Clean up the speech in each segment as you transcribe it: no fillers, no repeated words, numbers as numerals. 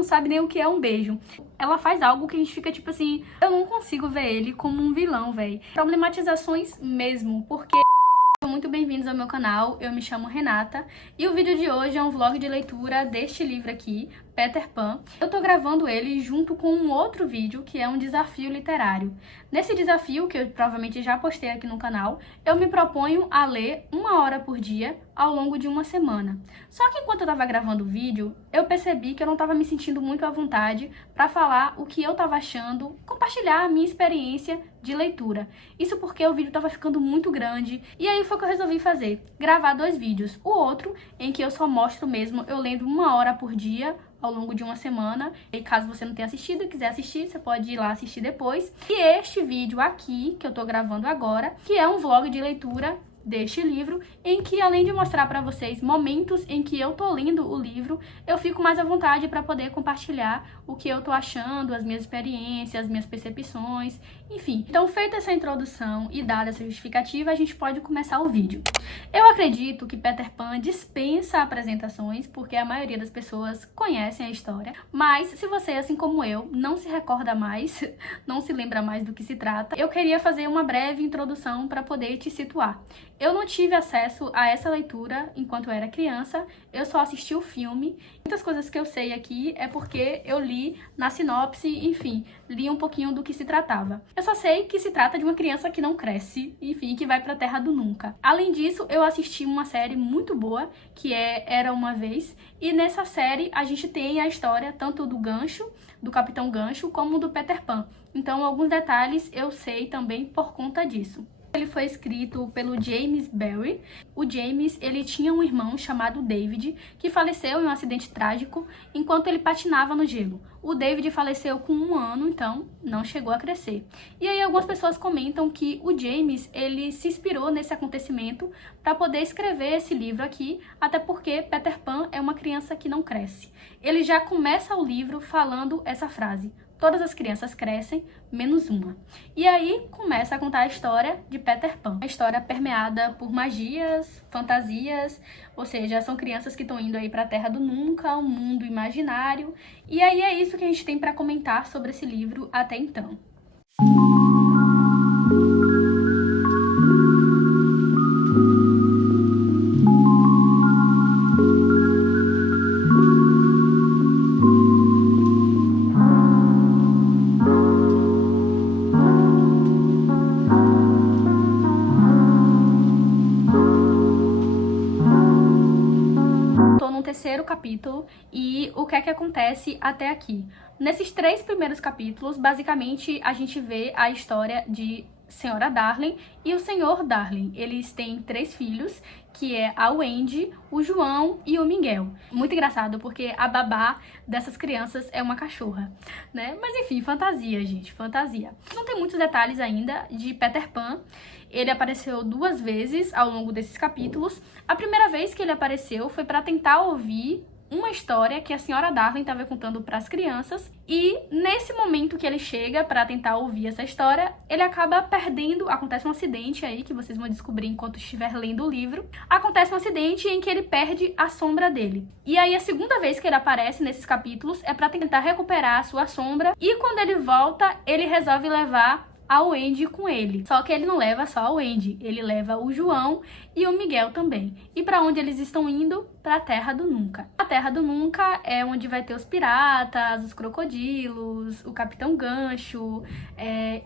não sabe nem o que é um beijo. Ela faz algo que a gente fica tipo assim, eu não consigo ver ele como um vilão, véi. Problematizações mesmo, porque... Muito bem-vindos ao meu canal, eu me chamo Renata e o vídeo de hoje é um vlog de leitura deste livro aqui, Peter Pan. Eu tô gravando ele junto com um outro vídeo que é um desafio literário. Nesse desafio, que eu provavelmente já postei aqui no canal, eu me proponho a ler 1 hora por dia ao longo de uma semana. Só que enquanto eu tava gravando o vídeo, eu percebi que eu não tava me sentindo muito à vontade pra falar o que eu tava achando, compartilhar a minha experiência de leitura. Isso porque o vídeo tava ficando muito grande, e aí foi o que eu resolvi fazer, gravar 2 vídeos. O outro, em que eu só mostro mesmo eu lendo 1 hora por dia, ao longo de uma semana, e caso você não tenha assistido e quiser assistir, você pode ir lá assistir depois. E este vídeo aqui, que eu tô gravando agora, que é um vlog de leitura deste livro, em que além de mostrar pra vocês momentos em que eu tô lendo o livro, eu fico mais à vontade pra poder compartilhar o que eu tô achando, as minhas experiências, as minhas percepções, enfim. Então, feita essa introdução e dada essa justificativa, a gente pode começar o vídeo. Eu acredito que Peter Pan dispensa apresentações, porque a maioria das pessoas conhecem a história, mas se você, assim como eu, não se recorda mais, não se lembra mais do que se trata, eu queria fazer uma breve introdução para poder te situar. Eu não tive acesso a essa leitura enquanto eu era criança, eu só assisti o filme. Muitas coisas que eu sei aqui é porque eu li na sinopse, enfim, li um pouquinho do que se tratava. Eu só sei que se trata de uma criança que não cresce, enfim, que vai pra Terra do Nunca. Além disso, eu assisti uma série muito boa, que é Era Uma Vez, e nessa série a gente tem a história tanto do Gancho, do Capitão Gancho, como do Peter Pan. Então, alguns detalhes eu sei também por conta disso. Ele foi escrito pelo James Barrie. O James, ele tinha um irmão chamado David, que faleceu em um acidente trágico enquanto ele patinava no gelo. O David faleceu com 1 ano, então não chegou a crescer. E aí algumas pessoas comentam que o James, ele se inspirou nesse acontecimento para poder escrever esse livro aqui, até porque Peter Pan é uma criança que não cresce. Ele já começa o livro falando essa frase: todas as crianças crescem, menos uma. E aí começa a contar a história de Peter Pan. Uma história permeada por magias, fantasias, ou seja, são crianças que estão indo aí para a Terra do Nunca, um mundo imaginário. E aí é isso que a gente tem para comentar sobre esse livro até então. Terceiro capítulo, e o que é que acontece até aqui? Nesses 3 primeiros capítulos, basicamente a gente vê a história de Senhora Darling e o Senhor Darling. Eles têm 3 filhos, que é a Wendy, o João e o Miguel. Muito engraçado, porque a babá dessas crianças é uma cachorra, né? Mas enfim, fantasia, gente, fantasia. Não tem muitos detalhes ainda de Peter Pan. Ele apareceu 2 vezes ao longo desses capítulos. A primeira vez que ele apareceu foi para tentar ouvir uma história que a Senhora Darling estava contando para as crianças, e nesse momento que ele chega para tentar ouvir essa história, ele acaba perdendo. Acontece um acidente aí que vocês vão descobrir enquanto estiver lendo o livro. Acontece um acidente em que ele perde a sombra dele. E aí a segunda vez que ele aparece nesses capítulos é para tentar recuperar a sua sombra, e quando ele volta, ele resolve levar a Wendy com ele. Só que ele não leva só a Wendy, ele leva o João e o Miguel também. E para onde eles estão indo? Para a Terra do Nunca. A Terra do Nunca é onde vai ter os piratas, os crocodilos, o Capitão Gancho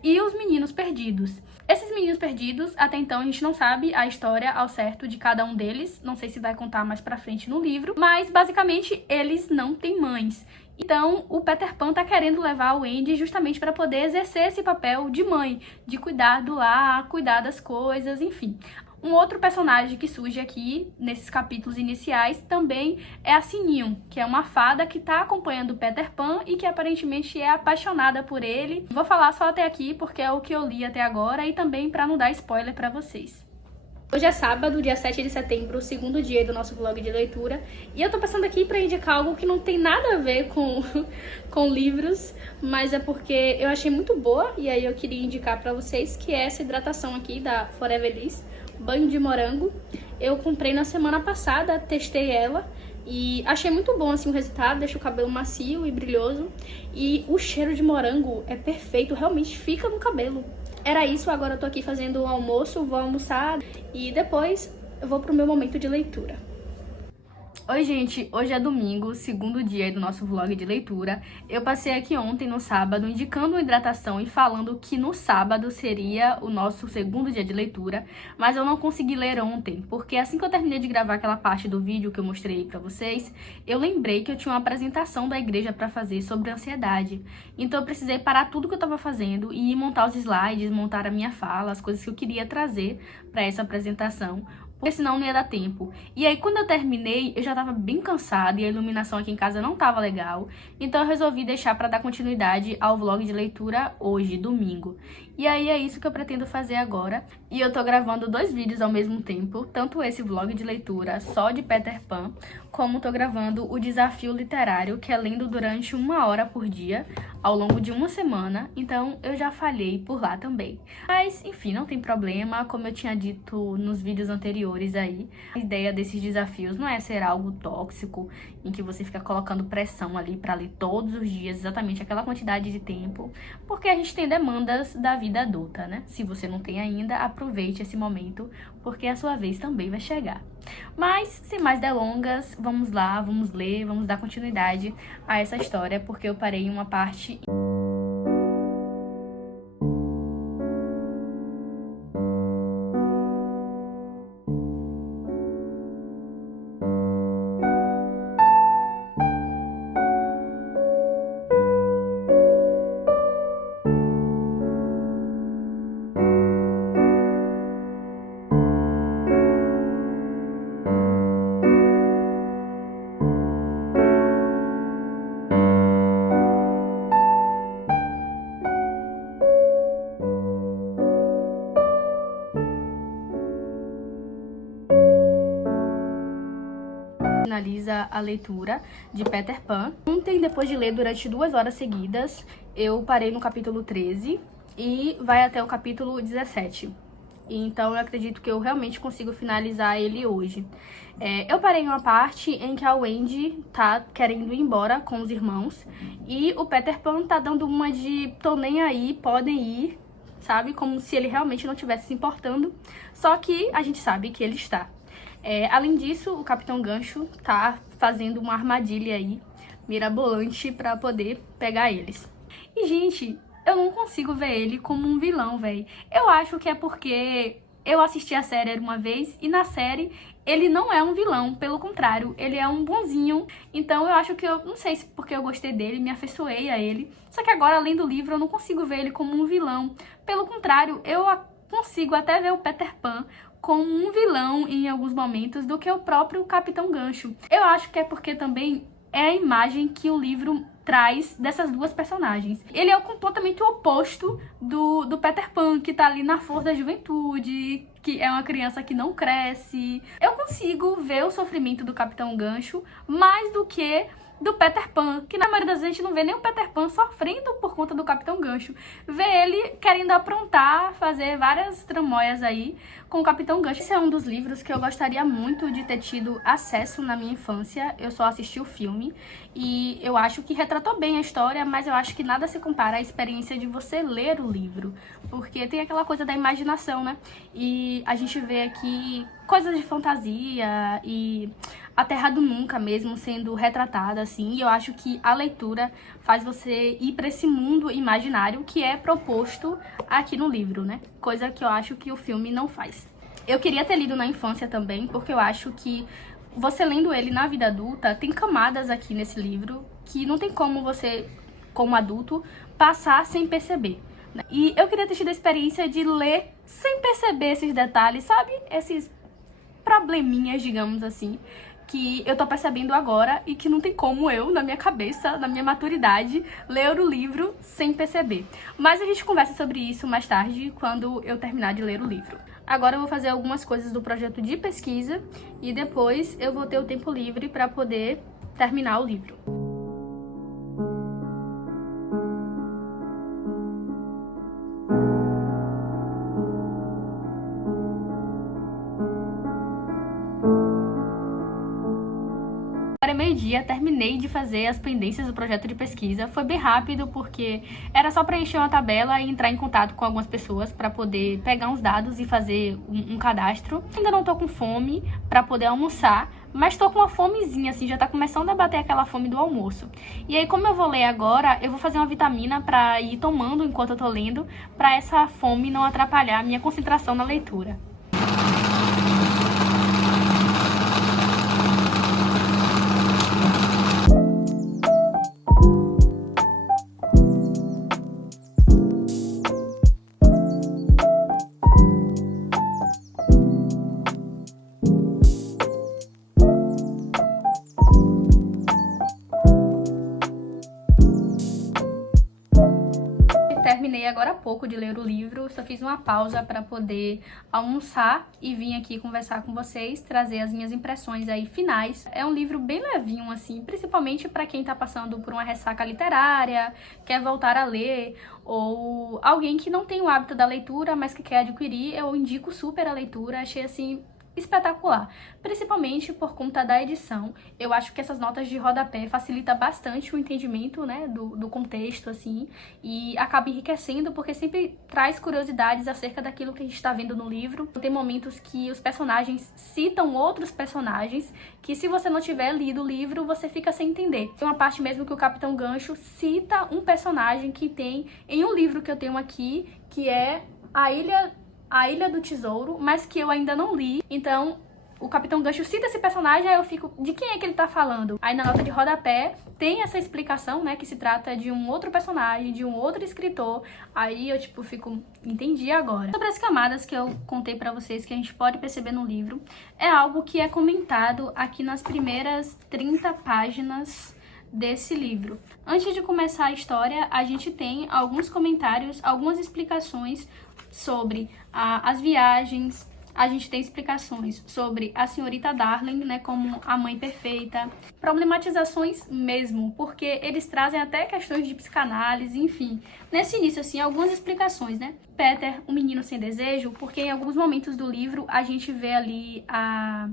e os meninos perdidos. Esses meninos perdidos, até então a gente não sabe a história ao certo de cada um deles, não sei se vai contar mais pra frente no livro, mas basicamente eles não têm mães. Então, o Peter Pan tá querendo levar a Wendy justamente para poder exercer esse papel de mãe, de cuidar do lar, cuidar das coisas, enfim. Um outro personagem que surge aqui, nesses capítulos iniciais, também é a Sininho, que é uma fada que tá acompanhando o Peter Pan e que aparentemente é apaixonada por ele. Vou falar só até aqui, porque é o que eu li até agora, e também para não dar spoiler para vocês. Hoje é sábado, dia 7 de setembro, o 2º dia do nosso vlog de leitura, e eu tô passando aqui pra indicar algo que não tem nada a ver com livros, mas é porque eu achei muito boa, e aí eu queria indicar pra vocês, que é essa hidratação aqui da Forever Liss, banho de morango. Eu comprei na semana passada, testei ela, E achei muito bom, assim, o resultado, deixa o cabelo macio e brilhoso. E o cheiro de morango é perfeito, realmente fica no cabelo. Era isso, agora eu tô aqui fazendo o almoço, vou almoçar e depois eu vou pro meu momento de leitura. Oi, gente, hoje é domingo, segundo dia do nosso vlog de leitura. Eu passei aqui ontem, no sábado, indicando uma hidratação e falando que no sábado seria o nosso segundo dia de leitura, mas eu não consegui ler ontem, porque assim que eu terminei de gravar aquela parte do vídeo que eu mostrei pra vocês, eu lembrei que eu tinha uma apresentação da igreja pra fazer sobre ansiedade. Então eu precisei parar tudo que eu tava fazendo e montar os slides, montar a minha fala, as coisas que eu queria trazer pra essa apresentação, porque senão não ia dar tempo. E aí, quando eu terminei, eu já tava bem cansada e a iluminação aqui em casa não tava legal. Então eu resolvi deixar pra dar continuidade ao vlog de leitura hoje, domingo. E aí é isso que eu pretendo fazer agora. E eu tô gravando 2 vídeos ao mesmo tempo, tanto esse vlog de leitura só de Peter Pan, como tô gravando o desafio literário, que é lendo durante 1 hora por dia, ao longo de 1 semana. Então eu já falhei por lá também. Mas, enfim, não tem problema, como eu tinha dito nos vídeos anteriores aí, a ideia desses desafios não é ser algo tóxico, em que você fica colocando pressão ali pra ler todos os dias exatamente aquela quantidade de tempo, porque a gente tem demandas da vida adulta, né? Se você não tem ainda, aproveite esse momento, porque a sua vez também vai chegar. Mas, sem mais delongas, vamos lá, vamos ler, vamos dar continuidade a essa história, porque eu parei em uma parte. Finaliza a leitura de Peter Pan. Ontem, depois de ler durante 2 horas seguidas, eu parei no capítulo 13 e vai até o capítulo 17. Então eu acredito que eu realmente consigo finalizar ele hoje. Eu parei em uma parte em que a Wendy tá querendo ir embora com os irmãos e o Peter Pan tá dando uma de tô nem aí, podem ir, sabe? Como se ele realmente não estivesse se importando. Só que a gente sabe que ele está. Além disso, o Capitão Gancho tá fazendo uma armadilha aí, mirabolante, pra poder pegar eles. E, gente, eu não consigo ver ele como um vilão, velho. Eu acho que é porque eu assisti a série uma vez e na série ele não é um vilão, pelo contrário, ele é um bonzinho. Então eu acho que eu não sei se porque eu gostei dele, me afeiçoei a ele. Só que agora, além do livro, eu não consigo ver ele como um vilão. Pelo contrário, eu consigo até ver o Peter Pan como um vilão em alguns momentos do que o próprio Capitão Gancho. Eu acho que é porque também é a imagem que o livro traz dessas duas personagens. Ele é completamente o oposto do Peter Pan, que tá ali na flor da juventude, que é uma criança que não cresce. Eu consigo ver o sofrimento do Capitão Gancho mais do que do Peter Pan, que na maioria das vezes a gente não vê nem o Peter Pan sofrendo por conta do Capitão Gancho. Vê ele querendo aprontar, fazer várias tramóias aí com o Capitão Gancho. Esse é um dos livros que eu gostaria muito de ter tido acesso na minha infância. Eu só assisti o filme e eu acho que retratou bem a história, mas eu acho que nada se compara à experiência de você ler o livro, porque tem aquela coisa da imaginação, né? E a gente vê aqui coisas de fantasia e a Terra do Nunca mesmo sendo retratada assim, e eu acho que a leitura faz você ir para esse mundo imaginário que é proposto aqui no livro, né? Coisa que eu acho que o filme não faz. Eu queria ter lido na infância também, porque eu acho que você lendo ele na vida adulta, tem camadas aqui nesse livro que não tem como você, como adulto, passar sem perceber. E eu queria ter tido a experiência de ler sem perceber esses detalhes, sabe? Esses probleminhas, digamos assim, que eu tô percebendo agora e que não tem como eu, na minha cabeça, na minha maturidade, ler o livro sem perceber. Mas a gente conversa sobre isso mais tarde, quando eu terminar de ler o livro. Agora eu vou fazer algumas coisas do projeto de pesquisa e depois eu vou ter o tempo livre para poder terminar o livro. dia terminei de fazer as pendências do projeto de pesquisa. Foi bem rápido porque era só preencher uma tabela e entrar em contato com algumas pessoas para poder pegar uns dados e fazer um cadastro. Ainda não tô com fome para poder almoçar, mas tô com uma fomezinha, assim, já tá começando a bater aquela fome do almoço. E aí, como eu vou ler agora, eu vou fazer uma vitamina pra ir tomando enquanto eu tô lendo, pra essa fome não atrapalhar a minha concentração na leitura. Terminei agora há pouco de ler o livro, só fiz uma pausa para poder almoçar e vim aqui conversar com vocês, trazer as minhas impressões aí finais. É um livro bem levinho, assim, principalmente para quem tá passando por uma ressaca literária, quer voltar a ler, ou alguém que não tem o hábito da leitura, mas que quer adquirir. Eu indico super a leitura, achei assim espetacular, principalmente por conta da edição. Eu acho que essas notas de rodapé facilita bastante o entendimento, né, do contexto, assim, e acaba enriquecendo porque sempre traz curiosidades acerca daquilo que a gente está vendo no livro. Tem momentos que os personagens citam outros personagens que, se você não tiver lido o livro, você fica sem entender. Tem uma parte mesmo que o Capitão Gancho cita um personagem que tem em um livro que eu tenho aqui, que é A Ilha do Tesouro, mas que eu ainda não li. Então, o Capitão Gancho cita esse personagem, aí eu fico, de quem é que ele tá falando? Aí na nota de rodapé tem essa explicação, né, que se trata de um outro personagem, de um outro escritor. Aí eu, tipo, fico, entendi agora. Sobre as camadas que eu contei pra vocês, que a gente pode perceber no livro, é algo que é comentado aqui nas primeiras 30 páginas desse livro. Antes de começar a história, a gente tem alguns comentários, algumas explicações sobre as viagens. A gente tem explicações sobre a senhorita Darling, né, como a mãe perfeita, problematizações mesmo, porque eles trazem até questões de psicanálise, enfim. Nesse início, assim, algumas explicações, né? Peter, um menino sem desejo, porque em alguns momentos do livro a gente vê ali a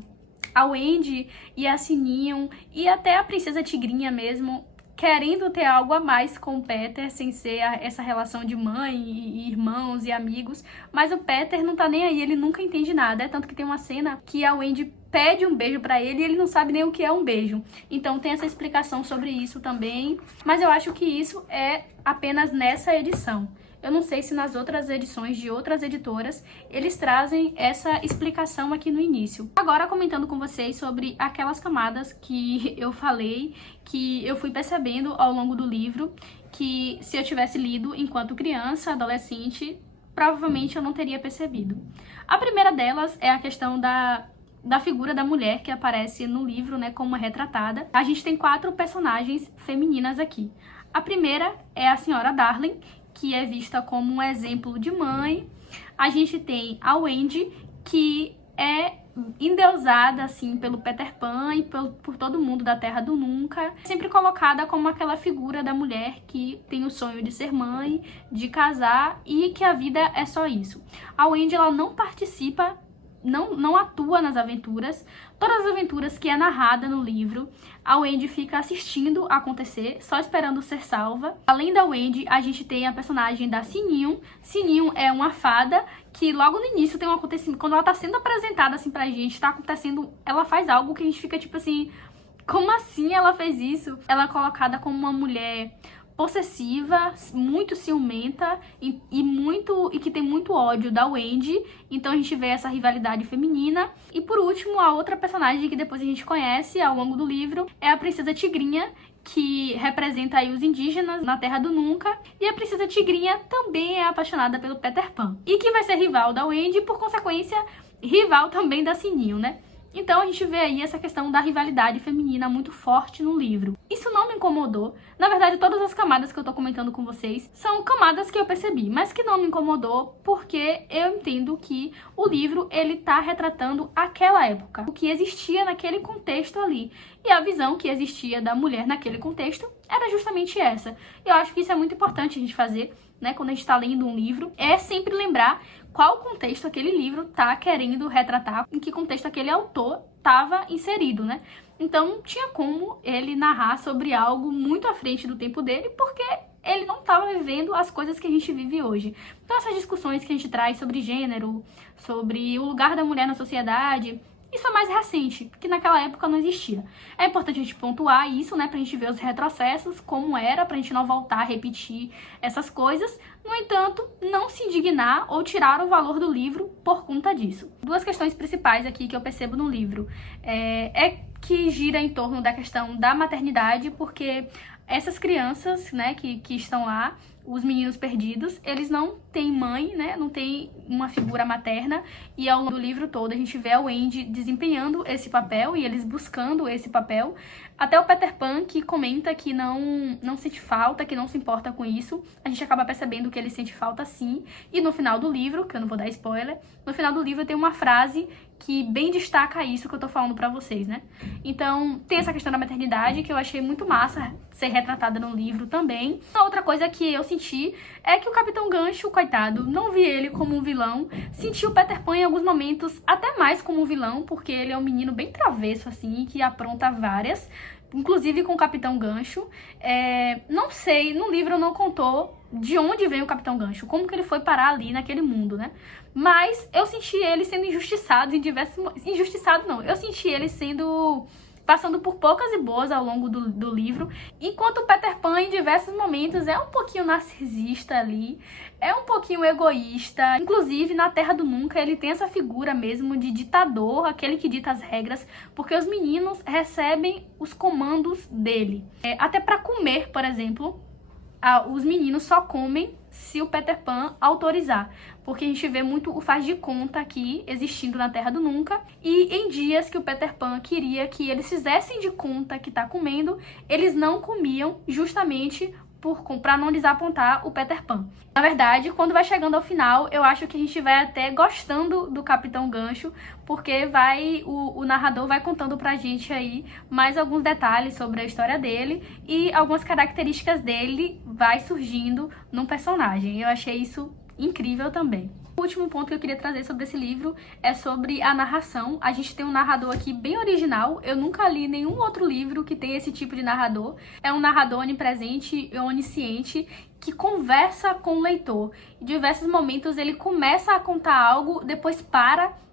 Wendy e a Sininho e até a Princesa Tigrinha mesmo, querendo ter algo a mais com o Peter, sem ser essa relação de mãe e irmãos e amigos. Mas o Peter não tá nem aí, ele nunca entende nada. É tanto que tem uma cena que a Wendy pede um beijo pra ele e ele não sabe nem o que é um beijo. Então tem essa explicação sobre isso também. Mas eu acho que isso é apenas nessa edição. Eu não sei se nas outras edições de outras editoras eles trazem essa explicação aqui no início. Agora comentando com vocês sobre aquelas camadas que eu falei, que eu fui percebendo ao longo do livro, que se eu tivesse lido enquanto criança, adolescente, provavelmente eu não teria percebido. A primeira delas é a questão da figura da mulher que aparece no livro, né, como retratada. A gente tem 4 personagens femininas aqui. A primeira é a senhora Darling, que é vista como um exemplo de mãe. A gente tem a Wendy, que é endeusada, assim, pelo Peter Pan e por todo mundo da Terra do Nunca. Sempre colocada como aquela figura da mulher que tem o sonho de ser mãe, de casar e que a vida é só isso. A Wendy, ela não participa, não atua nas aventuras. Todas as aventuras que é narrada no livro, a Wendy fica assistindo acontecer, só esperando ser salva. Além da Wendy, a gente tem a personagem da Sininho. Sininho é uma fada que logo no início tem um acontecimento, quando ela tá sendo apresentada assim pra gente, tá acontecendo, ela faz algo que a gente fica tipo assim, como assim ela fez isso? Ela é colocada como uma mulher possessiva, muito ciumenta e que tem muito ódio da Wendy. Então a gente vê essa rivalidade feminina. E por último, a outra personagem que depois a gente conhece ao longo do livro é a Princesa Tigrinha, que representa aí os indígenas na Terra do Nunca. E a Princesa Tigrinha também é apaixonada pelo Peter Pan, e que vai ser rival da Wendy e, por consequência, rival também da Sininho, né? Então a gente vê aí essa questão da rivalidade feminina muito forte no livro. Isso não me incomodou. Na verdade, todas as camadas que eu tô comentando com vocês são camadas que eu percebi, mas que não me incomodou porque eu entendo que o livro, ele tá retratando aquela época, o que existia naquele contexto ali. E a visão que existia da mulher naquele contexto era justamente essa. Eu acho que isso é muito importante a gente fazer, né, quando a gente tá lendo um livro, é sempre lembrar qual contexto aquele livro tá querendo retratar, em que contexto aquele autor estava inserido, né? Então não tinha como ele narrar sobre algo muito à frente do tempo dele, porque ele não estava vivendo as coisas que a gente vive hoje. Então essas discussões que a gente traz sobre gênero, sobre o lugar da mulher na sociedade, isso é mais recente, que naquela época não existia. É importante a gente pontuar isso, né, pra gente ver os retrocessos, como era, pra gente não voltar a repetir essas coisas. No entanto, não se indignar ou tirar o valor do livro por conta disso. Duas questões principais aqui que eu percebo no livro é que gira em torno da questão da maternidade, porque essas crianças, né, que estão lá, os meninos perdidos, eles não têm mãe, né, não tem uma figura materna, e ao longo do livro todo a gente vê a Wendy desempenhando esse papel e eles buscando esse papel. Até o Peter Pan, que comenta que não sente falta, que não se importa com isso, a gente acaba percebendo que ele sente falta sim. E no final do livro, que eu não vou dar spoiler, no final do livro tem uma frase que bem destaca isso que eu tô falando pra vocês, né? Então, tem essa questão da maternidade que eu achei muito massa ser retratada no livro também. A outra coisa que eu senti é que o Capitão Gancho, coitado, não vi ele como um vilão. Senti o Peter Pan em alguns momentos até mais como um vilão, porque ele é um menino bem travesso, assim, que apronta várias, inclusive com o Capitão Gancho. Não sei, no livro não contou de onde veio o Capitão Gancho, como que ele foi parar ali naquele mundo, né? Mas eu senti ele sendo injustiçado em diversos... Injustiçado não, eu senti ele passando por poucas e boas ao longo do livro, enquanto o Peter Pan em diversos momentos é um pouquinho narcisista ali, é um pouquinho egoísta. Inclusive na Terra do Nunca ele tem essa figura mesmo de ditador, aquele que dita as regras, porque os meninos recebem os comandos dele. Até pra comer, por exemplo, os meninos só comem se o Peter Pan autorizar, porque a gente vê muito o faz de conta aqui existindo na Terra do Nunca, e em dias que o Peter Pan queria que eles fizessem de conta que tá comendo, eles não comiam, justamente pra não desapontar o Peter Pan. Na verdade, quando vai chegando ao final, eu acho que a gente vai até gostando do Capitão Gancho, porque o narrador vai contando pra gente aí mais alguns detalhes sobre a história dele e algumas características dele vai surgindo num personagem. Eu achei isso incrível também. O último ponto que eu queria trazer sobre esse livro é sobre a narração. A gente tem um narrador aqui bem original. Eu nunca li nenhum outro livro que tem esse tipo de narrador. É um narrador onipresente e onisciente que conversa com o leitor. Em diversos momentos ele começa a contar algo, depois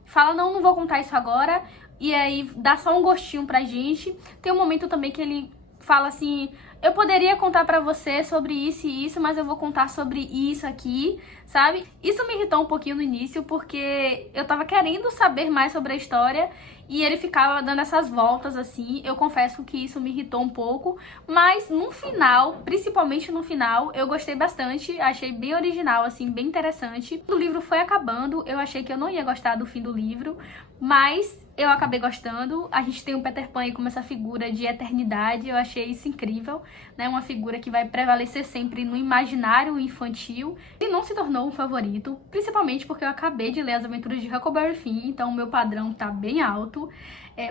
fala, não vou contar isso agora, e aí dá só um gostinho pra gente. Tem um momento também que ele fala assim: eu poderia contar pra você sobre isso e isso, mas eu vou contar sobre isso aqui, sabe? Isso me irritou um pouquinho no início, porque eu tava querendo saber mais sobre a história e ele ficava dando essas voltas assim. Eu confesso que isso me irritou um pouco, mas no final, principalmente no final, eu gostei bastante, achei bem original, assim, bem interessante. O livro foi acabando, eu achei que eu não ia gostar do fim do livro, mas eu acabei gostando. A gente tem o Peter Pan aí como essa figura de eternidade, eu achei isso incrível, né? Uma figura que vai prevalecer sempre no imaginário infantil. E não se tornou um favorito, principalmente porque eu acabei de ler As Aventuras de Huckleberry Finn, então o meu padrão tá bem alto.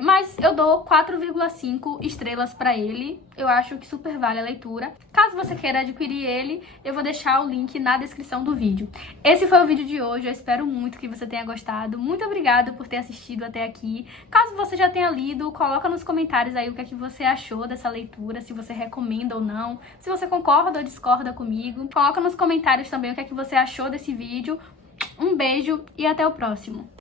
Mas eu dou 4,5 estrelas pra ele. Eu acho que super vale a leitura. Caso você queira adquirir ele, eu vou deixar o link na descrição do vídeo. Esse foi o vídeo de hoje, eu espero muito que você tenha gostado. Muito obrigada por ter assistido até aqui. Caso você já tenha lido, coloca nos comentários aí o que é que você achou dessa leitura, se você recomenda ou não, se você concorda ou discorda comigo. Coloca nos comentários também o que é que você achou desse vídeo. Um beijo e até o próximo.